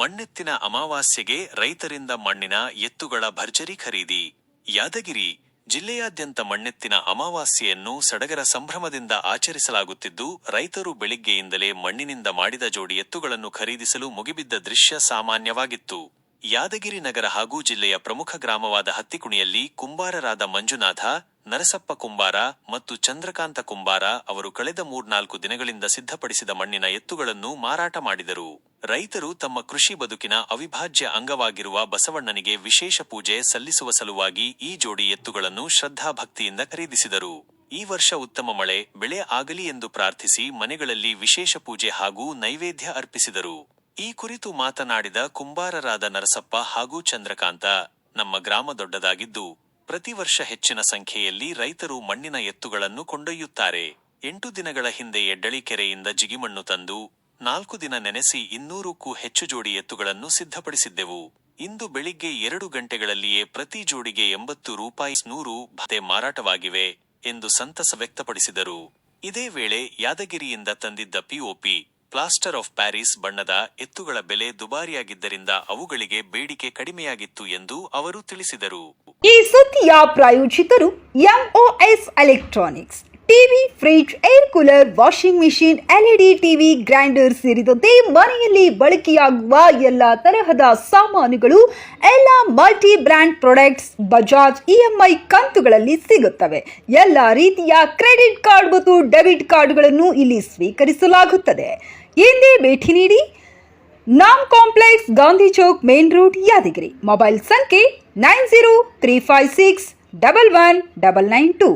ಮಣ್ಣೆತ್ತಿನ ಅಮಾವಾಸ್ಯೆಗೆ ರೈತರಿಂದ ಮಣ್ಣಿನ ಎತ್ತುಗಳ ಭರ್ಜರಿ ಖರೀದಿ. ಯಾದಗಿರಿ ಜಿಲ್ಲೆಯಾದ್ಯಂತ ಮಣ್ಣೆತ್ತಿನ ಅಮಾವಾಸ್ಯೆಯನ್ನು ಸಡಗರ ಸಂಭ್ರಮದಿಂದ ಆಚರಿಸಲಾಗುತ್ತಿದ್ದು, ರೈತರು ಬೆಳಿಗ್ಗೆಯಿಂದಲೇ ಮಣ್ಣಿನಿಂದ ಮಾಡಿದ ಜೋಡಿ ಎತ್ತುಗಳನ್ನು ಖರೀದಿಸಲು ಮುಗಿಬಿದ್ದ ದೃಶ್ಯ ಸಾಮಾನ್ಯವಾಗಿತ್ತು. ಯಾದಗಿರಿ ನಗರ ಹಾಗೂ ಜಿಲ್ಲೆಯ ಪ್ರಮುಖ ಗ್ರಾಮವಾದ ಹತ್ತಿಕುಣಿಯಲ್ಲಿ ಕುಂಬಾರರಾದ ಮಂಜುನಾಥ, ನರಸಪ್ಪ ಕುಂಬಾರ ಮತ್ತು ಚಂದ್ರಕಾಂತ ಕುಂಬಾರ ಅವರು ಕಳೆದ 3-4 ದಿನಗಳಿಂದ ಸಿದ್ಧಪಡಿಸಿದ ಮಣ್ಣಿನ ಎತ್ತುಗಳನ್ನು ಮಾರಾಟ ಮಾಡಿದರು. ರೈತರು ತಮ್ಮ ಕೃಷಿ ಬದುಕಿನ ಅವಿಭಾಜ್ಯ ಅಂಗವಾಗಿರುವ ಬಸವಣ್ಣನಿಗೆ ವಿಶೇಷ ಪೂಜೆ ಸಲ್ಲಿಸುವ ಸಲುವಾಗಿ ಈ ಜೋಡಿ ಎತ್ತುಗಳನ್ನು ಶ್ರದ್ಧಾಭಕ್ತಿಯಿಂದ ಖರೀದಿಸಿದರು. ಈ ವರ್ಷ ಉತ್ತಮ ಮಳೆ, ಬೆಳೆ ಆಗಲಿ ಎಂದು ಪ್ರಾರ್ಥಿಸಿ ಮನೆಗಳಲ್ಲಿ ವಿಶೇಷ ಪೂಜೆ ಹಾಗೂ ನೈವೇದ್ಯ ಅರ್ಪಿಸಿದರು. ಈ ಕುರಿತು ಮಾತನಾಡಿದ ಕುಂಬಾರರಾದ ನರಸಪ್ಪ ಹಾಗೂ ಚಂದ್ರಕಾಂತ, ನಮ್ಮ ಗ್ರಾಮ ದೊಡ್ಡದಾಗಿದ್ದು ಪ್ರತಿ ವರ್ಷ ಹೆಚ್ಚಿನ ಸಂಖ್ಯೆಯಲ್ಲಿ ರೈತರು ಮಣ್ಣಿನ ಎತ್ತುಗಳನ್ನು ಕೊಂಡೊಯ್ಯುತ್ತಾರೆ. 8 ದಿನಗಳ ಹಿಂದೆ ಎಡ್ಡಳಿ ಕೆರೆಯಿಂದ ಜಿಗಿಮಣ್ಣು ತಂದು 4 ದಿನ ನೆನೆಸಿ 200ಕ್ಕೂ ಹೆಚ್ಚು ಜೋಡಿ ಎತ್ತುಗಳನ್ನು ಸಿದ್ಧಪಡಿಸಿದ್ದೆವು. ಇಂದು ಬೆಳಿಗ್ಗೆ 2 ಗಂಟೆಗಳಲ್ಲಿಯೇ ಪ್ರತಿ ಜೋಡಿಗೆ 80 ರೂಪಾಯಿ 100 ಭತ್ತೆ ಮಾರಾಟವಾಗಿವೆ ಎಂದು ಸಂತಸ ವ್ಯಕ್ತಪಡಿಸಿದರು. ಇದೇ ವೇಳೆ ಯಾದಗಿರಿಯಿಂದ ತಂದಿದ್ದ ಪಿಒಪಿ, ಪ್ಲಾಸ್ಟರ್ ಆಫ್ ಪ್ಯಾರಿಸ್ ಬಣ್ಣದ ಎತ್ತುಗಳ ಬೆಲೆ ದುಬಾರಿಯಾಗಿದ್ದರಿಂದ ಅವುಗಳಿಗೆ ಬೇಡಿಕೆ ಕಡಿಮೆಯಾಗಿತ್ತು ಎಂದು ಅವರು ತಿಳಿಸಿದರು. ಈ ಸುದ್ದಿಯ ಪ್ರಾಯೋಜಕರು MOS electronics. TV, fridge, air cooler, washing machine, LED TV, grinder ಸೇರಿದಂತೆ ಮನೆಯಲ್ಲಿ ಬಳಕೆಯಾಗುವ ಎಲ್ಲ ತರಹದ ಸಾಮಾನುಗಳು, ಎಲ್ಲ multi brand products Bajaj EMI ಕಂತುಗಳಲ್ಲಿ ಸಿಗುತ್ತವೆ. ಎಲ್ಲ ರೀತಿಯ ಕ್ರೆಡಿಟ್ ಕಾರ್ಡ್ ಮತ್ತು ಡೆಬಿಟ್ ಕಾರ್ಡ್ಗಳನ್ನು ಇಲ್ಲಿ ಸ್ವೀಕರಿಸಲಾಗುತ್ತದೆ. ಎಂದೇ ಭೇಟಿ ನೀಡಿ. ನಾಮ್ complex, Gandhi Chowk, main road, Yadgiri. Mobile ಸಂಖ್ಯೆ 9035611992.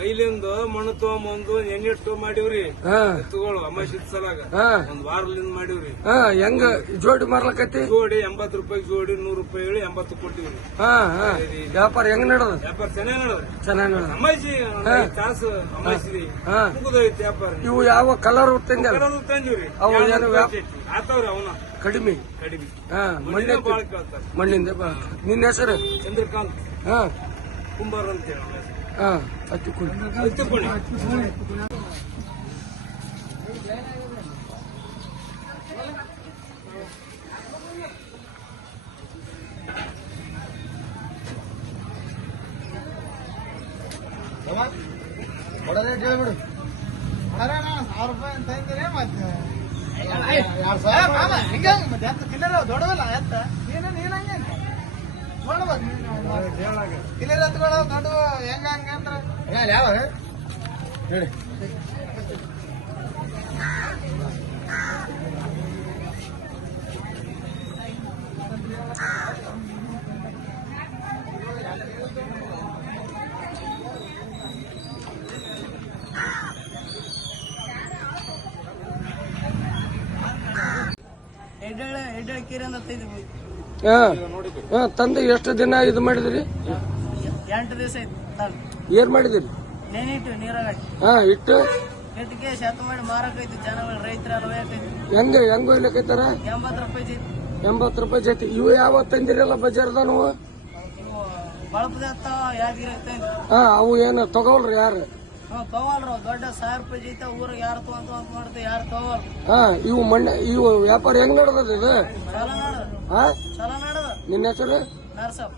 ಕೈಲಿಂದ ಮಣ್ಣು ತಗೊಂಬಂದು ಎಣ್ಣೆ ಮಾಡಿವ್ರಿ. ಎತ್ತುಗಳು ಅಮಾಶಿದ ಸಲಾಗ ಒಂದ್ ವಾರಲಿಂದ ಮಾಡಿವ್ರಿ. ಹೆಂಗ ಜೋಡಿ ಮಾರ್ಲಕತ್ತಿ? ಜೋಡಿ 80 ರೂಪಾಯಿ ಜೋಡಿ, 100 ರೂಪಾಯಿ ಹೇಳಿ 80 ಕೊಟ್ಟಿವ್ರಿ. ವ್ಯಾಪಾರ ಹೆಂಗ್ ನಡೆದ? ವ್ಯಾಪಾರ ಚೆನ್ನಾಗಿ ನಡೆದ. ಅಮಾಸಿ ತಾಸು ಅಮಾಸಿ ಮುಗಿದೋಯ್ತು ವ್ಯಾಪಾರ. ಇವು ಯಾವ ಕಲರ್ ತಂದಿವ್ರಿ? ಅವು ಆತವ್ರಿ. ಅವನ ಕಡಿಮೆ ಮಣ್ಣಿಂದ. ನಿನ್ನ ಹೆಸರು? ಚಂದ್ರಕಾಂತ್ ಕುಂಬಾರ ಅಂತ ಹೇಳಿ. ಹತ್ತಿಕುಣಿ. ಹೇಳ್ಬಿಡು. 1000 ರೂಪಾಯಿ ಅಂತ ಅಂದ್ರೆ ಮತ್ತೆ 2000 ಕಿಲ್ಲರ್ ದೊಡ್ಡವಲ್ಲ ಎತ್ತ ನೀನಂಗೆ ನೋಡ್ಬೇಕು. ಕಿಲ್ಲರ್ ಎತ್ತುಗಳು ದೊಡ್ಡ ಹೆಂಗಂದ್ರೆ ಯಾವ ಹೇಳಿ. ತಂದೆ ಎಷ್ಟು ದಿನ ಇದು ಮಾಡಿದ್ರಿ? 8 ದಿವಸ ಏನ್ ಮಾಡಿದಿರಿ? ನೆನಿಟ್ಟು ನೀರಾಗ ಇಟ್ಟು ಇಟ್ಟಿಗೆ ಶತ ಮಾಡಿ ಮಾರಕೈತಿ. ಜನಗಳು ರೈತರು ಹೆಂಗ ಒಯ್ಲಕೈತಾರ? 80 ರೂಪಾಯಿ. 80 ರೂಪಾಯಿ ಜೊತೆ. ಇವು ಯಾವ ತಂದಿರಲ್ಲ ಬಜಾರ್ದ? ನೀವು ಬಳಪದ ಯಾದಗಿರಿ. ಅವು ಏನು ತಗೋಲ್ರಿ? ಯಾರು ತಗೋಲ್ರು? ದೊಡ್ಡ 1000 ರೂಪಾಯಿ ಜೈತ ಊರಾಗ ಯಾರು ತಗೊಂತ ಮಾಡ್ತಾರೆ, ಯಾರು ತಗೋಲ್. ಇವು ಇವು ವ್ಯಾಪಾರ ಹೆಂಗ್ ನಡೆದ? ಇದು ಚಲೋ ನಡೆದ. ನಿನ್ನ ಹೆಸರು? ನರಸಪ್ಪ.